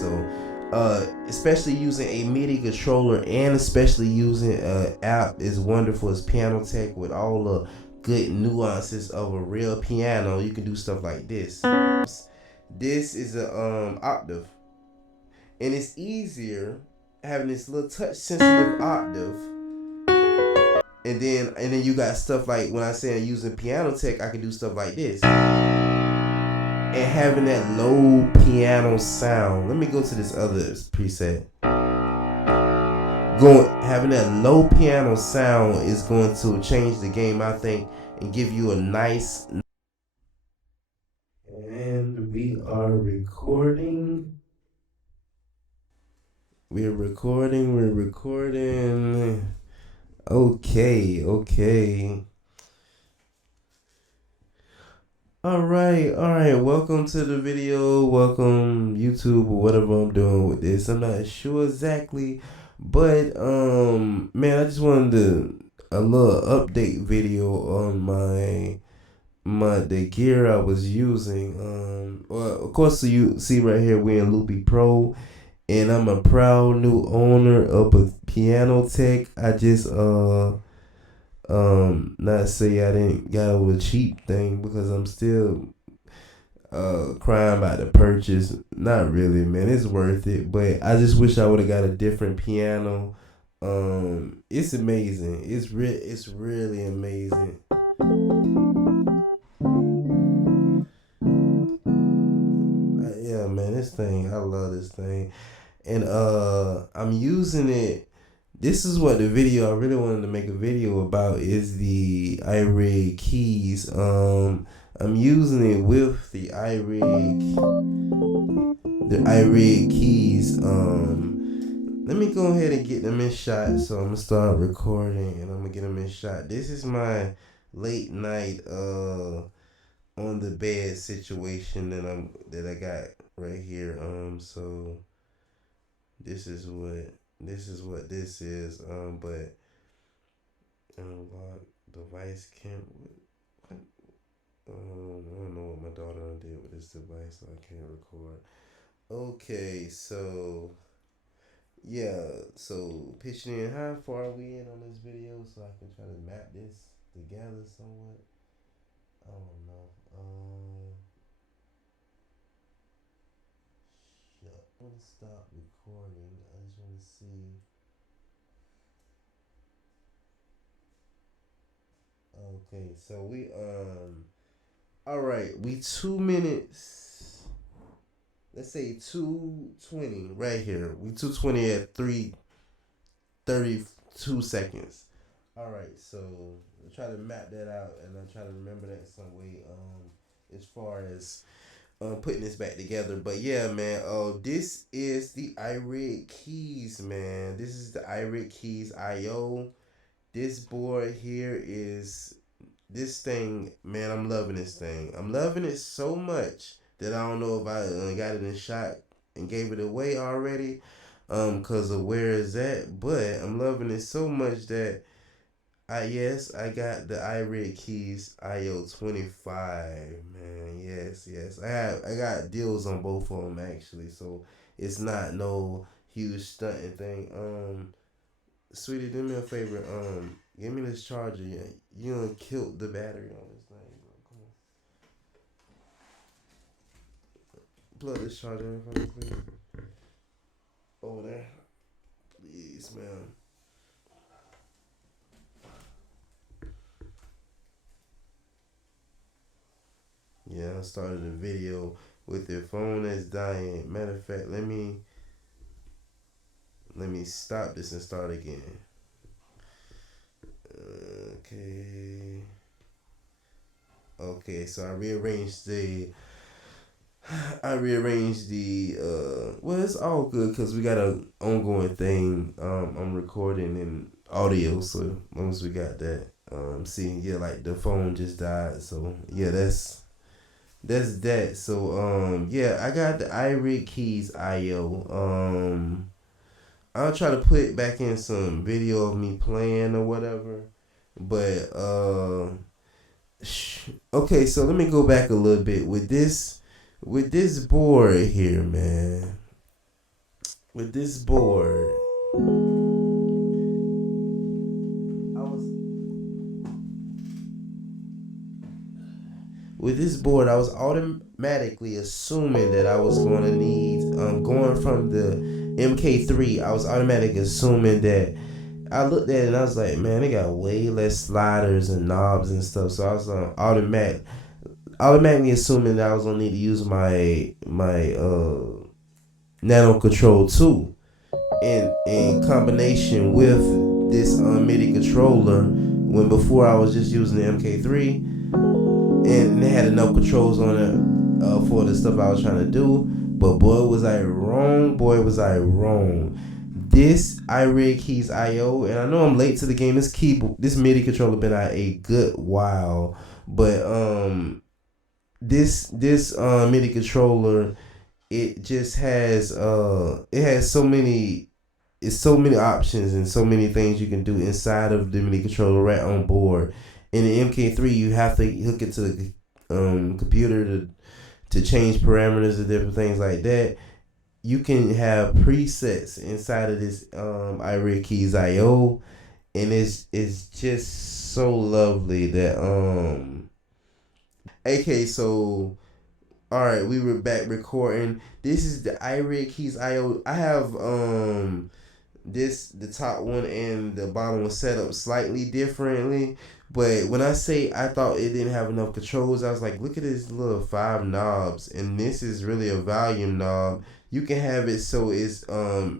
So especially using a MIDI controller and especially using an app is wonderful as Piano Tech with all the good nuances of a real piano. You can do stuff like this. This is a octave, and it's easier having this little touch sensitive octave. And then you got stuff like when I say I'm using Piano Tech, I can do stuff like this. And having that low piano sound. Let me go to this other preset. Having that low piano sound is going to change the game, I think, and give you a nice. And we are recording. We're recording. Okay. All right. Welcome to the video. Welcome YouTube or whatever I'm doing with this. I'm not sure exactly, but man, I just wanted a little update video on the gear I was using. Well, of course, so you see right here we're in Loopy Pro, and I'm a proud new owner of a Piano Tech. I just not say I didn't got a cheap thing because I'm still crying about the purchase. Not really, man. It's worth it, but I just wish I would have got a different piano. It's amazing. It's really amazing. Yeah, man, this thing, I love this thing. And I'm using it. This is what the video I really wanted to make a video about is the IRig Keys. I'm using it with the IRig Keys. Let me go ahead and get them in shot. So I'm gonna start recording and I'm gonna get them in shot. This is my late night on the bed situation that I got right here. So this is what this is. But unlock device can't. I don't know what my daughter did with this device, so I can't record. Okay, so yeah, so pitching in how far are we in on this video, so I can try to map this together somewhat. I don't know. I'm gonna stop recording. I just want to see. Okay, so we all right, we 2 minutes. Let's say 2:20 right here. We 2:20 at 3:32 seconds. All right, so I try to map that out and I try to remember that some way. As far as putting this back together. But yeah, man, this is the IRig Keys, man. This is the IRig Keys IO. This board here is this thing, man. I'm loving this thing. I'm loving it so much that I don't know if I got it in shot and gave it away already, cause of where it's at. But I'm loving it so much that I got the IRig Keys IO 25, man. Yes. I got deals on both of them actually, so it's not no huge stunting thing. Sweetie, do me a favor. Give me this charger. Yeah, you done killed the battery on this thing. Come on, plug this charger in for me, please. Over there, please, man. Yeah, I started a video with your phone that's dying. Matter of fact, let me stop this and start again. Okay, so I rearranged the well, it's all good because we got an ongoing thing. I'm recording in audio, so as long as we got that. Like the phone just died, so yeah, that's that. So I got the IRig Keys IO. I'll try to put back in some video of me playing or whatever. But okay, so let me go back a little bit with this board here, man. with this board, I was with this board, I was automatically assuming that I was going to need, going from the MK3, I was automatically assuming that, I looked at it and I was like, man, they got way less sliders and knobs and stuff. So I was automatically assuming that I was gonna need to use my Nano Control 2 in combination with this MIDI controller. When before I was just using the MK3, and they had enough controls on it for the stuff I was trying to do. But boy, was I wrong. Boy, was I wrong. This IRig Keys IO, and I know I'm late to the game. This MIDI controller been out a good while, but this MIDI controller, it just has it has so many options and so many things you can do inside of the MIDI controller right on board. In the MK3, you have to hook it to the computer to change parameters and different things like that. You can have presets inside of this IRig Keys IO, and it's just so lovely that okay, so all right, we were back recording. This is the IRig Keys IO. I have the top one and the bottom one set up slightly differently. But when I say I thought it didn't have enough controls, I was like, look at this little 5 knobs, and this is really a volume knob. You can have it so it's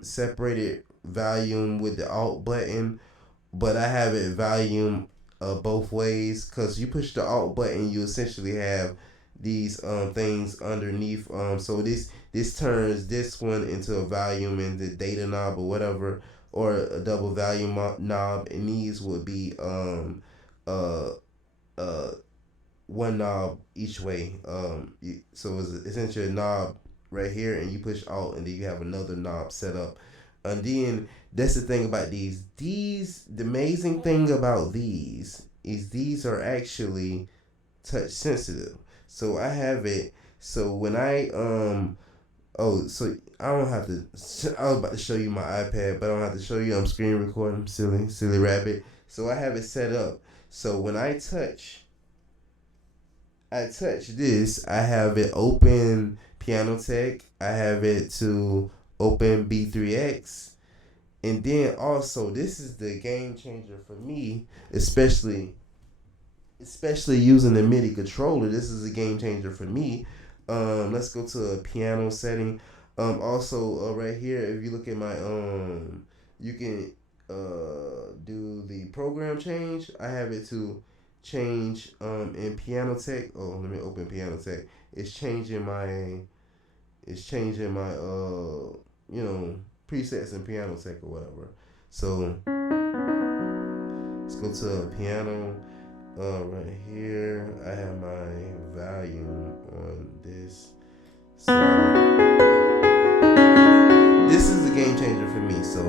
separated volume with the alt button, but I have it volume both ways, because you push the alt button, you essentially have these things underneath. So this turns this one into a volume and the data knob or whatever, or a double volume knob, and these would be uh uh one knob each way. So it's essentially a knob right here, and you push alt, and then you have another knob set up. And then that's the thing about these. The amazing thing about these is these are actually touch sensitive. So I have it. So when I so I don't have to. I was about to show you my iPad, but I don't have to show you. I'm screen recording. Silly rabbit. So I have it set up. So when I touch this, I have it open Piano Tech. I have it to open B3X. And then also, this is the game changer for me, especially using the MIDI controller. This is a game changer for me. Let's go to a piano setting. Also, right here, if you look at my you can do the program change. I have it to change in Piano Tech. Oh, let me open Piano Tech. It's changing my presets in Piano Tech or whatever. So let's go to piano. Right here, I have my volume on this slide. This is a game changer for me. So,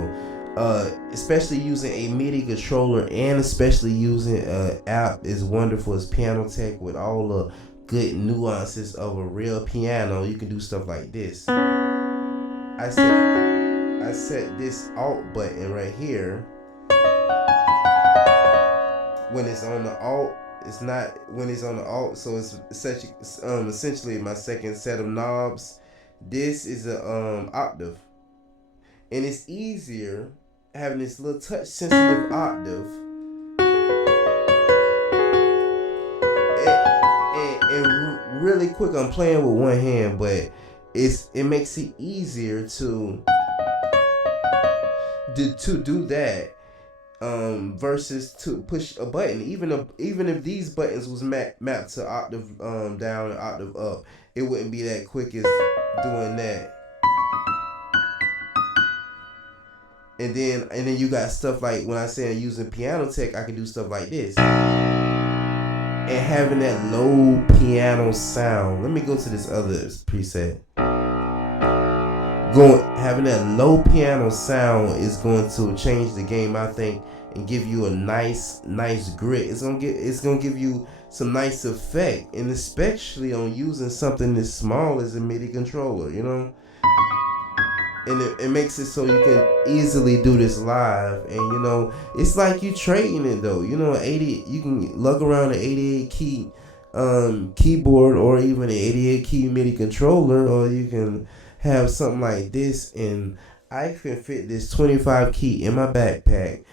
especially using a MIDI controller, and especially using an app as wonderful as Piano Tech with all the good nuances of a real piano. You can do stuff like this. I set this alt button right here. When it's on the alt, it's not when it's on the alt. So it's essentially my second set of knobs. This is a octave, and it's easier having this little touch sensitive octave. And really quick, I'm playing with one hand, but it makes it easier to do that. Versus to push a button. Even if these buttons was mapped to octave down and octave up, it wouldn't be that quick as doing that. And then you got stuff like when I say I'm using Piano Tech, I can do stuff like this. And having that low piano sound. Let me go to this other preset. Having that low piano sound is going to change the game, I think, and give you a nice grit. It's gonna give you some nice effect, and especially on using something as small as a MIDI controller. and it makes it so you can easily do this live. And it's like you trading it though. 80, you can lug around an 88 key keyboard, or even an 88 key MIDI controller, or you can have something like this. And I can fit this 25 key in my backpack,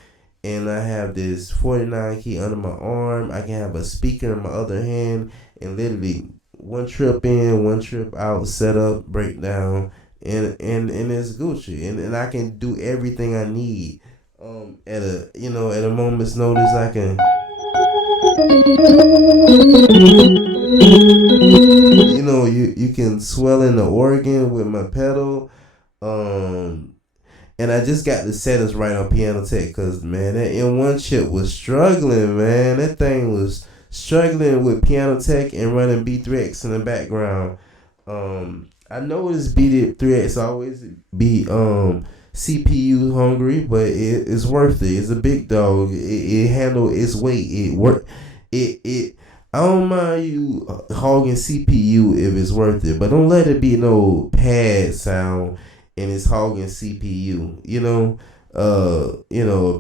and I have this 49 key under my arm. I can have a speaker in my other hand, and literally one trip in, one trip out, setup, breakdown, and it's Gucci. And I can do everything I need. At a moment's notice, I can. You can swell in the organ with my pedal. Um, and I just got the settings right on Piano Tech, because man, that M1 chip was struggling, man. That thing was struggling with Piano Tech and running B3X in the background. I know it's B3X always be CPU hungry, but it's worth it. It's a big dog. It handle its weight. It work. It. I don't mind you hogging CPU if it's worth it, but don't let it be no pad sound and it's hogging CPU. A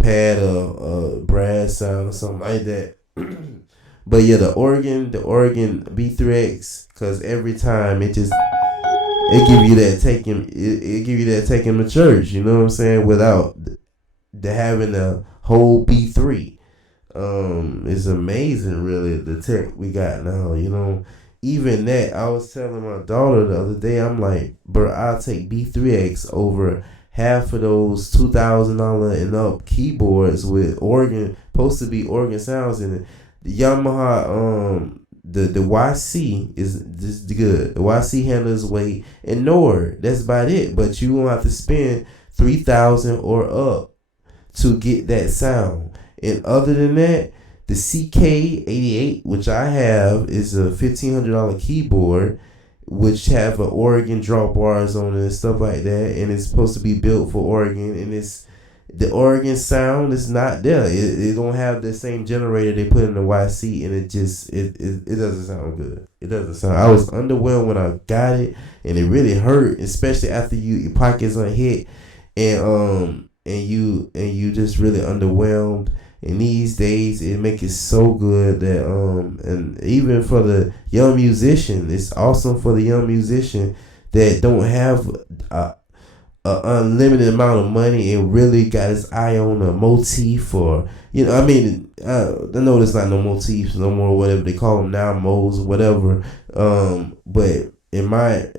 pad or brass sound or something like that. But yeah, the organ B3X, cause every time it give you that taking to church. You know what I'm saying? Without the having a whole B3. It's amazing, really, the tech we got now. Even that, I was telling my daughter the other day, I'm like, bro, I'll take B3X over half of those $2,000 and up keyboards with organ, supposed to be organ sounds in it. The Yamaha, the YC is just good. The YC handles weight, and Nord, that's about it. But you won't have to spend 3,000 or up to get that sound. And other than that, the CK88, which I have, is a $1,500 keyboard, which have an organ drawbars on it and stuff like that, and it's supposed to be built for organ, and the organ sound is not there. It don't have the same generator they put in the YC, and it doesn't sound good. It doesn't sound. I was underwhelmed when I got it, and it really hurt, especially after your pockets unhit, and you just really underwhelmed. And these days, it make it so good that and even for the young musician, it's awesome for the young musician that don't have a unlimited amount of money and really got his eye on a motif, or I know there's not no motifs no more, whatever they call them now, modes or whatever. But in my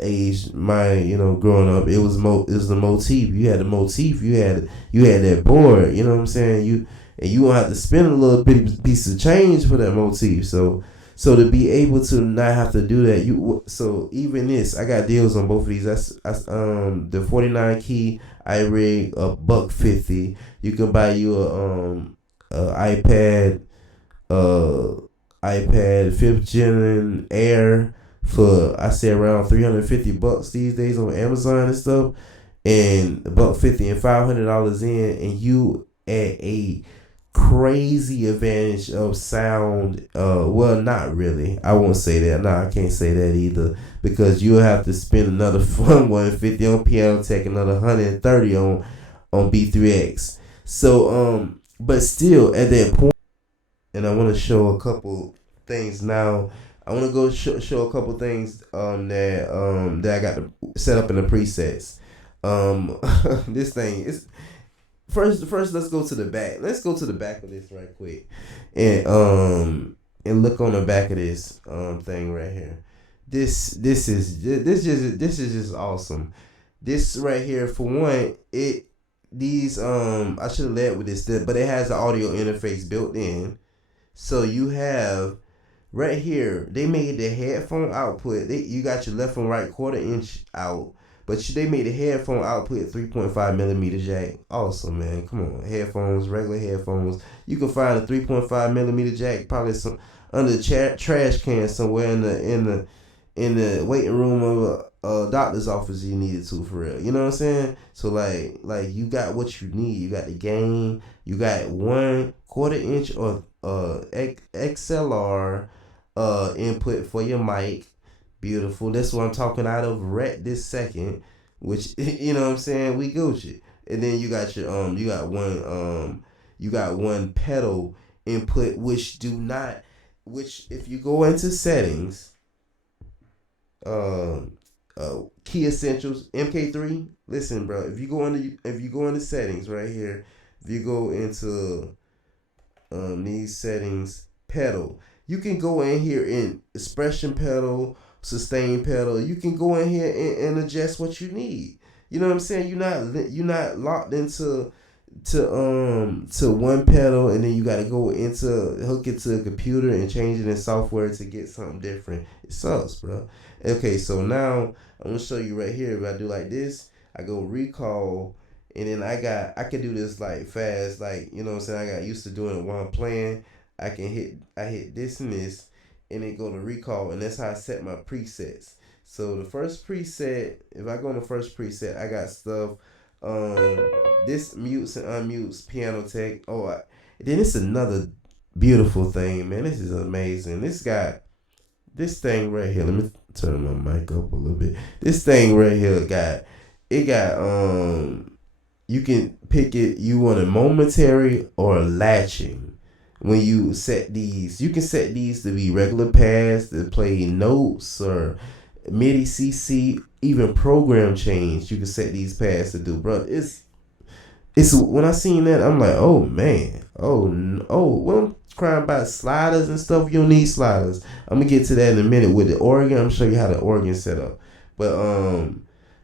age, growing up, it was the motif. You had the motif. You had that board. You know what I'm saying? You don't have to spend a little bitty piece of change for that motif. So to be able to not have to do that, so even this, I got deals on both of these. That's the 49 key IRig, $150. You can buy you a iPad 5th Gen Air for, I say, around $350 these days on Amazon and stuff, and $150 and $500 in, and you at a crazy advantage of sound. Well, not really. I won't say that. No, I can't say that either, because you'll have to spend another $150 on Piano Tech, another $130 on B3X. So but still at that point, and I want to show a couple things now. I want to go show a couple things that I got to set up in the presets. This thing is first. Let's go to the back. Let's go to the back of this right quick, and look on the back of this thing right here. This is just awesome. This right here, for one, I should have led with this, but it has an audio interface built in, so you have. Right here, they made the headphone output. You got your left and right 1/4 inch out, but they made the headphone output 3.5 millimeter jack. Awesome, man. Come on, headphones, regular headphones. You can find a 3.5 millimeter jack probably under the trash can somewhere in the waiting room of a doctor's office. You needed to, for real. You know what I'm saying? So like you got what you need. You got the gain. You got 1/4 inch or XLR input for your mic. Beautiful. That's what I'm talking out of right this second. which you know what I'm saying, we Gucci. And then you got your you got one pedal input, which do not, which if you go into settings, um key essentials MK3. Listen, bro, if you go into settings right here, if you go into these settings pedal, you can go in here in expression pedal, sustain pedal. You can go in here and adjust what you need. You know what I'm saying? You're not locked to one pedal, and then you got to go into hook it to a computer and change it in software to get something different. It sucks, bro. Okay, so now I'm gonna show you right here. If I do like this, I go recall, and then I can do this like fast, like you know what I'm saying. I got used to doing it while I'm playing. I hit this and then go to recall, and that's how I set my presets. So the first preset, if I go on the first preset, I got stuff. This mutes and unmutes piano tech. Then it's another beautiful thing, man. This is amazing. This got this thing right here. Let me turn my mic up a little bit. This thing right here got you can pick it, you want a momentary or latching. When you set these, you can set these to be regular pads to play notes or MIDI CC, even program change. You can set these pads to do, bro. It's when I seen that, I'm like, oh man, When I'm crying about sliders and stuff, you don't need sliders. I'm gonna get to that in a minute with the organ. I'm gonna show you how the organ set up. But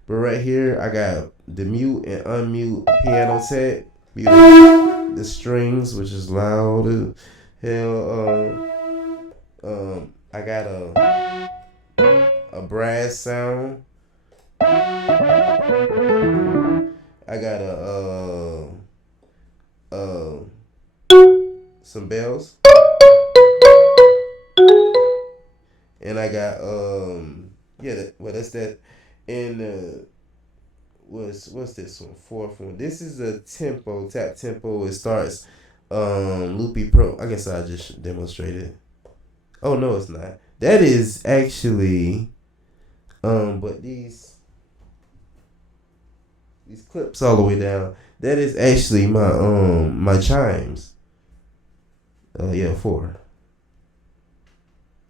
right here, I got the mute and unmute piano tech, mute the strings, which is loud as hell. I got a brass sound. I got some bells, and I got that's that. And what's this one? Fourth one. This is a tempo, tap tempo. It starts Loopy Pro. I guess I just demonstrated. Oh no, it's not. That is actually but these clips all the way down. That is actually my chimes. Yeah, 4.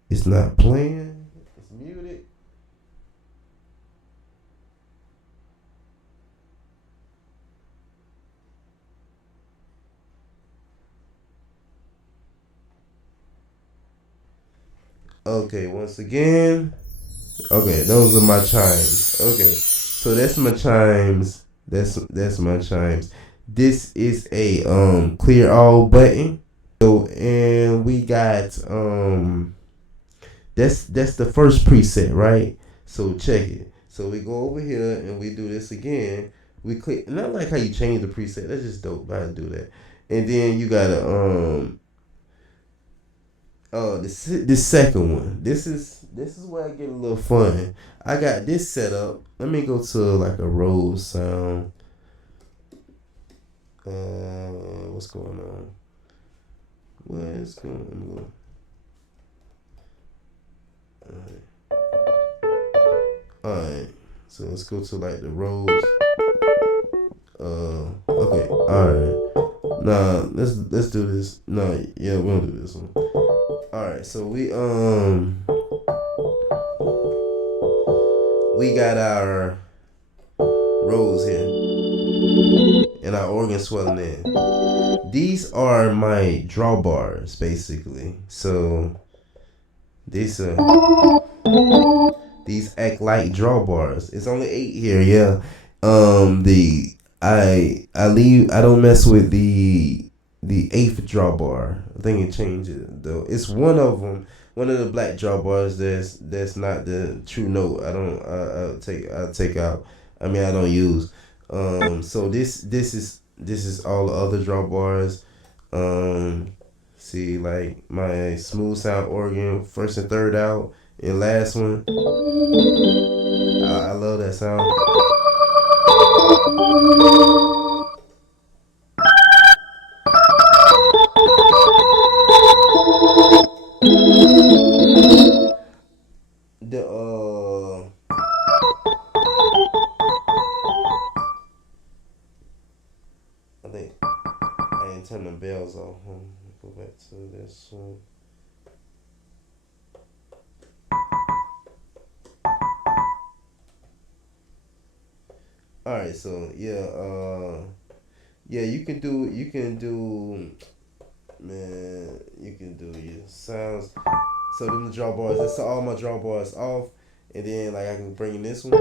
It's not playing. It's muted. Okay, once again. Okay, those are my chimes. Okay, so that's my chimes. That's my chimes. This is a clear all button. So and we got that's the first preset, right? So check it. So we go over here and we do this again. We click, and I like how you change the preset. That's just dope. I do that. And then you gotta this second one. This is where I get a little fun. I got this set up. Let me go to like a rose sound. What's going on? What's going on? Alright. So let's go to like the rose. Okay. Alright. Nah, let's do this. No, yeah, we don't do this one. Alright, so we got our rose here and our organ swelling in. These are my drawbars basically. So these act like drawbars. It's only 8 here, yeah. I don't mess with the 8th drawbar. I think it changed it though. It's one of them. One of the black drawbars that's not the true note. I'll take out. I mean, I don't use. So this is all the other drawbars. See, like my smooth sound organ, first and third out, and last one. I love that sound. turn the bells off. Go back to this one. All right, so yeah, man, you can do your sounds. So them the draw bars. That's all my draw bars off, and then like I can bring in this one.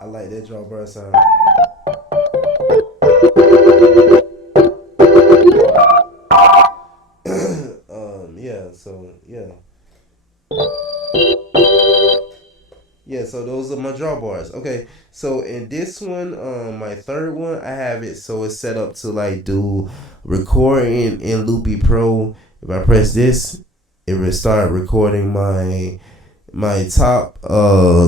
I like that draw bar sound. Yeah. So yeah. Yeah, so those are my draw bars. Okay, so in this one, my third one, I have it so it's set up to like do recording in Loopy Pro. If I press this, it will start recording my top.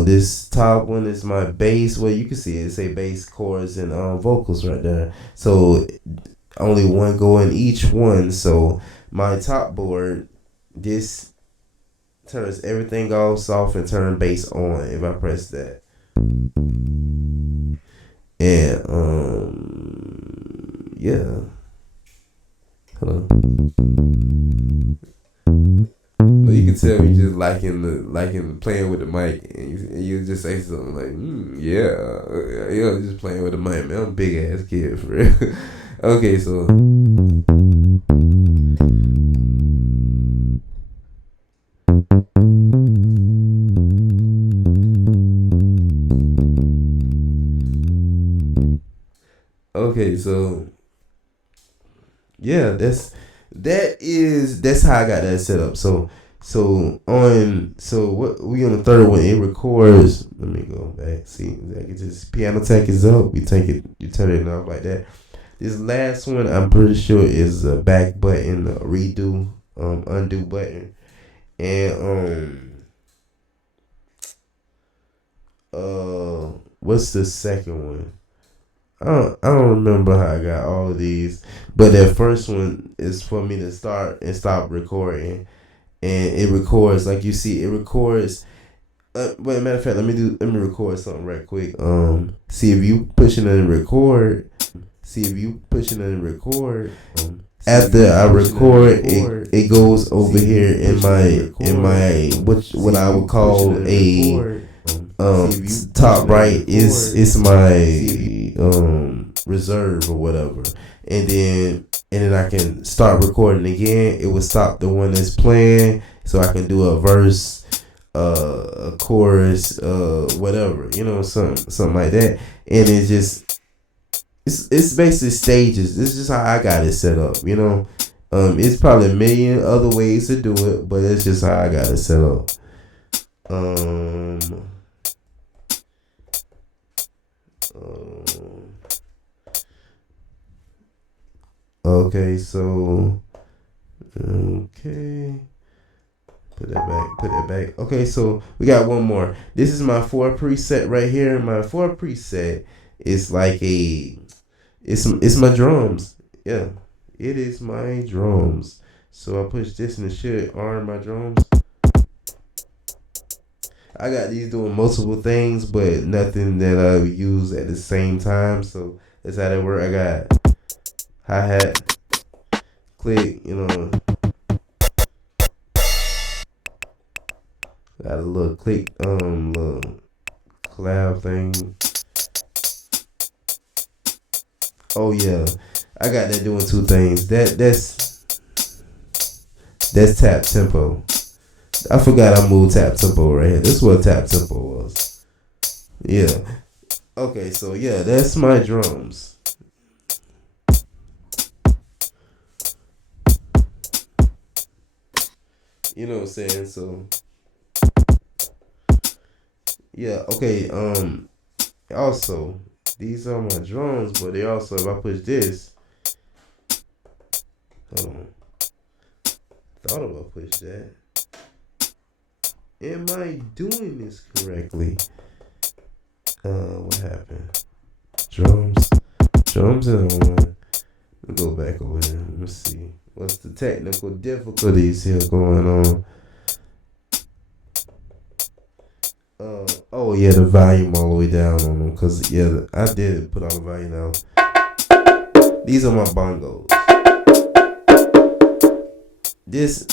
This top one is my bass. Well, you can see it say bass, chords, and vocals right there. So only one go in each one. So my top board, this turns everything off, soft, and turn bass on if I press that. And yeah. Hello. But you can tell me just liking playing with the mic, and you just say something like, yeah, just playing with the mic, man. I'm a big ass kid for real. Okay, so. Okay, so yeah, that's how I got that set up. So what we on the third one, it records. Let me go back. See, like it just piano tech is up. You turn it off like that. This last one, I'm pretty sure is a back button, a redo, undo button, and what's the second one? I don't remember how I got all of these, but that first one is for me to start and stop recording, and it records like you see. It records. Wait, matter of fact, let me record something right quick. See if you pushing it and record. After I record, it goes over here in my what I would call a top right is my reserve or whatever, and then I can start recording again. It will stop the one that's playing, so I can do a verse, a chorus, whatever, something like that. And it's basically stages. This is just how I got it set up, It's probably a million other ways to do it, but it's just how I got it set up. Okay, so put that back. Okay, so we got one more. This is my 4 preset right here. My 4 preset is like it's my drums. Yeah, it is my drums. So I push this and it should arm my drums. I got these doing multiple things, but nothing that I use at the same time. So that's how that work. I got hi-hat, click, got a little click, little collab thing. Oh yeah, I got that doing 2 things. That's tap tempo. I forgot I moved tap tempo right here. This is what tap tempo was. Yeah. Okay, so yeah, that's my drums. You know what I'm saying? So yeah, okay, also these are my drums, but they also, if I push this, hold on. Thought about push that. Am I doing this correctly? What happened? Drums and on. Let me go back over here. Let me see. What's the technical difficulties here going on? Oh yeah, the volume all the way down on them, cause yeah, I did put all the volume down. These are my bongos. This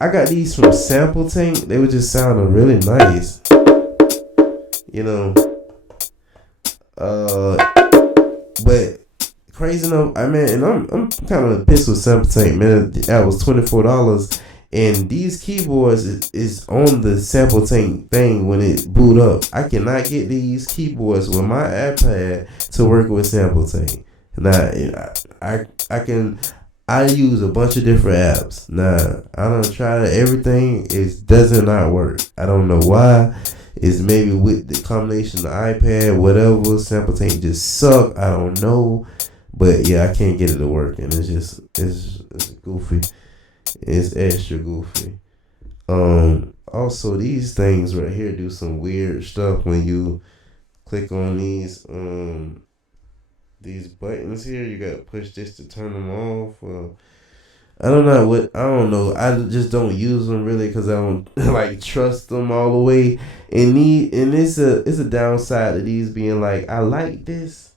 I got these from Sample Tank. They were just sounding really nice. You know. But crazy enough, I mean, and I'm kind of pissed with Sample Tank, man. That was $24, and these keyboards is on the Sample Tank thing when it boot up. I cannot get these keyboards with my iPad to work with Sample Tank. Now, I use a bunch of different apps. Now, I done tried everything. It does not work. I don't know why. It's maybe with the combination of the iPad, whatever. Sample Tank just suck. I don't know. But yeah, I can't get it to work. And it's goofy. It's extra goofy. Also, these things right here do some weird stuff when you click on these buttons here. You gotta push this to turn them off. I don't know. I just don't use them really because I don't like trust them all the way. And it's a downside to these being like, I like this.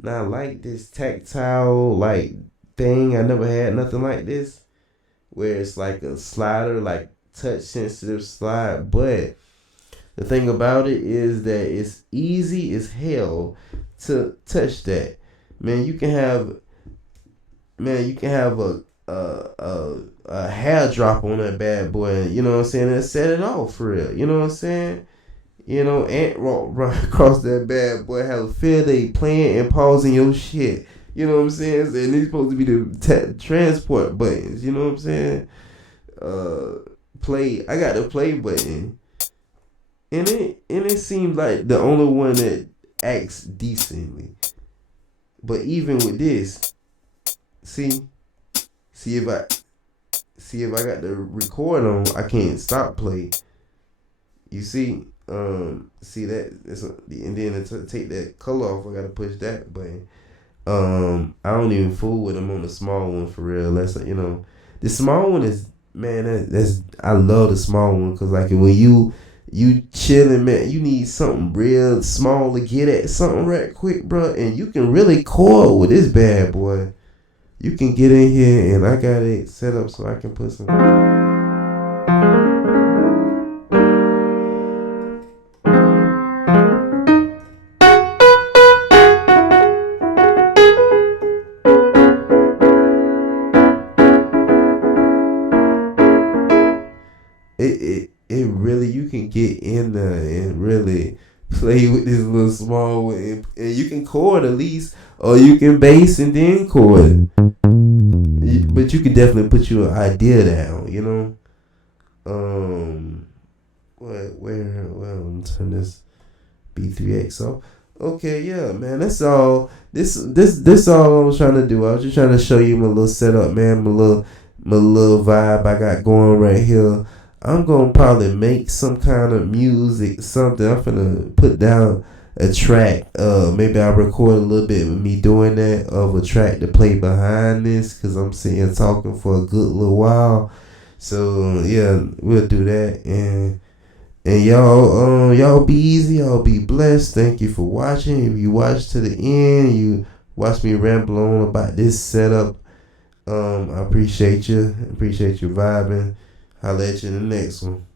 And I like this tactile like thing. I never had nothing like this where it's like a slider, like touch sensitive slide. But the thing about it is that it's easy as hell to touch that. Man, you can have a hair drop on that bad boy, you know what I'm saying, and set it off for real, you know what I'm saying? You know, ant right across that bad boy, have a feel they playing and pausing your shit, you know what I'm saying? And these supposed to be the transport buttons, you know what I'm saying? I got the play button, and it seems like the only one that acts decently. But even with this, see if I got the record on, I can't stop play. You see that and then to take that color off, I gotta push that button. I don't even fool with them on the small one for real. That's the small one is, man. That's I love the small one because like when you chilling, man, you need something real small to get at something right quick, bro, and you can really chord with this bad boy. You can get in here and I got it set up so I can put some. It really, you can get in there and really play with this little small one, and you can chord at least, or you can bass and then chord. But you can definitely put your idea down, you know. Well, turn this B3X off. Okay, yeah, man, that's all. This all I was trying to do. I was just trying to show you my little setup, man. My little vibe I got going right here. I'm gonna probably make some kind of music, something. I'm gonna put down a track. Maybe I'll record a little bit with me doing that of a track to play behind this, cause I'm sitting talking for a good little while. So yeah, we'll do that, and y'all be easy, y'all be blessed. Thank you for watching. If you watch to the end, you watch me ramble on about this setup. I appreciate you. Appreciate you vibing. I'll let you in the next one.